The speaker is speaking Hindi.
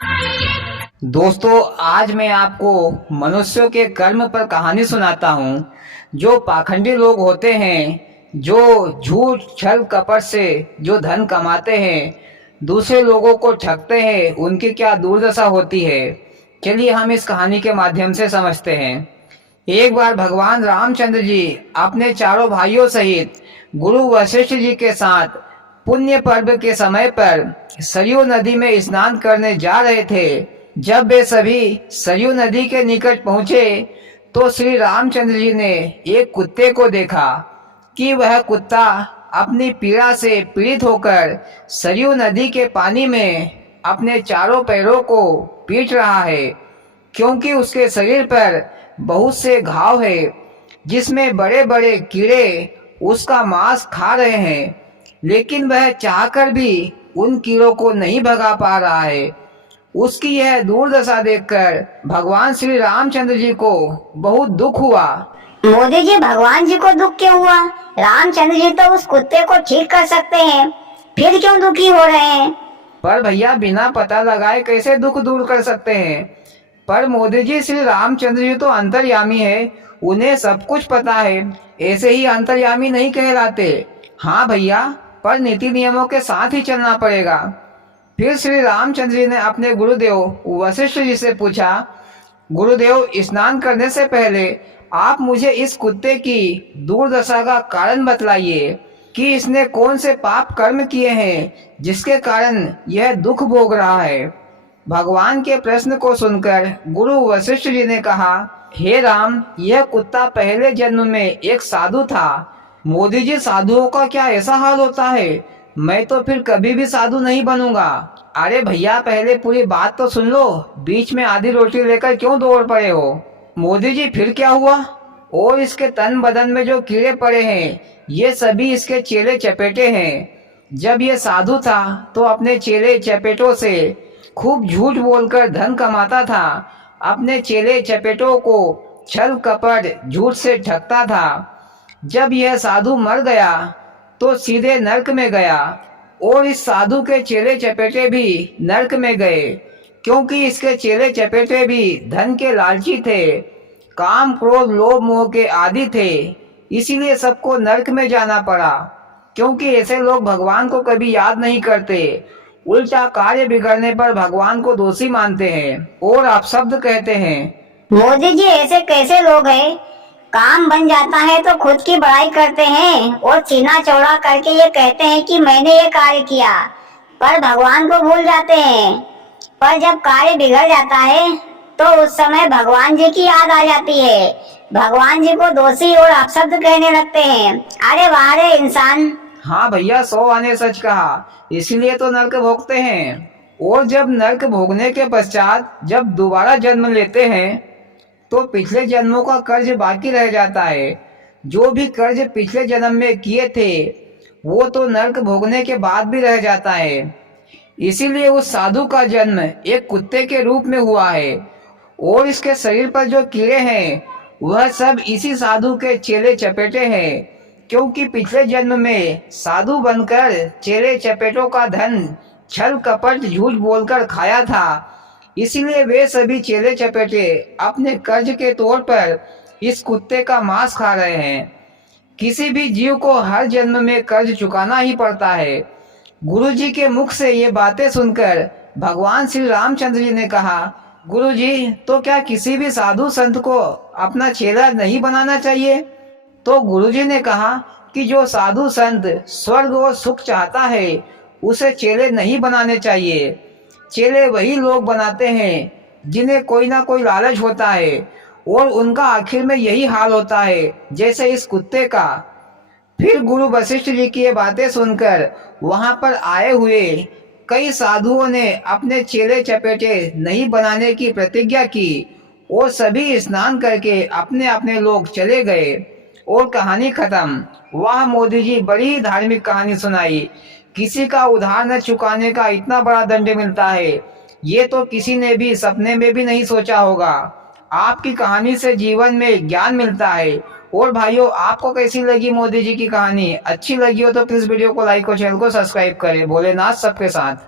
दोस्तों, आज मैं आपको मनुष्यों के कर्म पर कहानी सुनाता हूँ। जो पाखंडी लोग होते हैं, जो झूठ छल कपट से जो धन कमाते हैं, दूसरे लोगों को ठगते हैं, उनकी क्या दुर्दशा होती है। चलिए हम इस कहानी के माध्यम से समझते हैं। एक बार भगवान रामचंद्र जी अपने चारों भाइयों सहित गुरु वशिष्ठ जी के साथ पुण्य पर्व के समय पर सरयू नदी में स्नान करने जा रहे थे। जब वे सभी सरयू नदी के निकट पहुंचे तो श्री रामचंद्र जी ने एक कुत्ते को देखा कि वह कुत्ता अपनी पीड़ा से पीड़ित होकर सरयू नदी के पानी में अपने चारों पैरों को पीट रहा है, क्योंकि उसके शरीर पर बहुत से घाव है जिसमें बड़े बड़े कीड़े उसका मांस खा रहे हैं, लेकिन वह चाहकर भी उन कीड़ों को नहीं भगा पा रहा है। उसकी यह दुर्दशा देखकर भगवान श्री रामचंद्र जी को बहुत दुख हुआ। मोदी जी, भगवान जी को दुख क्यों हुआ? रामचंद्र जी तो उस कुत्ते को ठीक कर सकते हैं, फिर क्यों दुखी हो रहे हैं? पर भैया, बिना पता लगाए कैसे दुख दूर कर सकते हैं? पर मोदी जी, श्री रामचंद्र जी तो अंतर्यामी है, उन्हें सब कुछ पता है, ऐसे ही अंतर्यामी नहीं कहलाते। हाँ भैया, पर नीति नियमों के साथ ही चलना पड़ेगा। फिर श्री रामचंद्र जी ने अपने गुरुदेव वशिष्ठ जी से पूछा, गुरुदेव, स्नान करने से पहले आप मुझे इस कुत्ते की दुर्दशा का कारण बतलाइए कि इसने कौन से पाप कर्म किए हैं जिसके कारण यह दुख भोग रहा है। भगवान के प्रश्न को सुनकर गुरु वशिष्ठ जी ने कहा, हे राम, यह कुत्ता पहले जन्म में एक साधु था। मोदी जी, साधुओं का क्या ऐसा हाल होता है? मैं तो फिर कभी भी साधु नहीं बनूंगा। अरे भैया, पहले पूरी बात तो सुन लो, बीच में आधी रोटी लेकर क्यों दौड़ पड़े हो? मोदी जी, फिर क्या हुआ? और इसके तन बदन में जो कीड़े पड़े हैं, ये सभी इसके चेले चपेटे हैं। जब ये साधु था तो अपने चेले चपेटों से खूब झूठ बोलकर धन कमाता था, अपने चेले चपेटों को छल कपट झूठ से ठगता था। जब यह साधु मर गया तो सीधे नरक में गया, और इस साधु के चेले चपेटे भी नरक में गए, क्योंकि इसके चेले चपेटे भी धन के लालची थे, काम क्रोध लोभ मोह के आदि थे। इसीलिए सबको नरक में जाना पड़ा, क्योंकि ऐसे लोग भगवान को कभी याद नहीं करते, उल्टा कार्य बिगड़ने पर भगवान को दोषी मानते हैं और अपशब्द कहते हैं। मोदी जी, ऐसे कैसे लोग हैं? काम बन जाता है तो खुद की बड़ाई करते हैं और सीना चौड़ा करके ये कहते हैं कि मैंने ये कार्य किया, पर भगवान को भूल जाते हैं। पर जब कार्य बिगड़ जाता है तो उस समय भगवान जी की याद आ जाती है, भगवान जी को दोषी और अपशब्द कहने लगते हैं। अरे वाह रे इंसान! हाँ भैया, 100 आने सच कहा, इसीलिए तो नरक भोगते हैं। और जब नरक भोगने के पश्चात जब दोबारा जन्म लेते हैं तो पिछले जन्मों का कर्ज बाकी रह जाता है। जो भी कर्ज पिछले जन्म में किए थे वो तो नरक भोगने के बाद भी रह जाता है। इसीलिए उस साधु का जन्म एक कुत्ते के रूप में हुआ है, और इसके शरीर पर जो कीड़े हैं वह सब इसी साधु के चेले चपेटे हैं, क्योंकि पिछले जन्म में साधु बनकर चेले चपेटों का धन छल कपट झूठ बोलकर खाया था। इसीलिए वे सभी चेले चपेटे अपने कर्ज के तौर पर इस कुत्ते का मांस खा रहे हैं। किसी भी जीव को हर जन्म में कर्ज चुकाना ही पड़ता है। गुरु जी के मुख से ये बातें सुनकर भगवान श्री रामचंद्र जी ने कहा, गुरु जी, तो क्या किसी भी साधु संत को अपना चेला नहीं बनाना चाहिए? तो गुरु जी ने कहा कि जो साधु संत स्वर्ग और सुख चाहता है उसे चेले नहीं बनाने चाहिए। चेले वही लोग बनाते हैं जिन्हें कोई ना कोई लालच होता है, और उनका आखिर में यही हाल होता है जैसे इस कुत्ते का। फिर गुरु वशिष्ठ जी की ये बातें सुनकर वहां पर आए हुए कई साधुओं ने अपने चेले चपेटे नहीं बनाने की प्रतिज्ञा की, और सभी स्नान करके अपने अपने लोग चले गए और कहानी खत्म। वाह मोदी जी, बड़ी धार्मिक कहानी सुनाई। किसी का उधार न चुकाने का इतना बड़ा दंड मिलता है, ये तो किसी ने भी सपने में भी नहीं सोचा होगा। आपकी कहानी से जीवन में ज्ञान मिलता है। और भाइयों, आपको कैसी लगी मोदी जी की कहानी? अच्छी लगी हो तो प्लीज वीडियो को लाइक और चैनल को सब्सक्राइब करें। भोलेनाथ सबके साथ।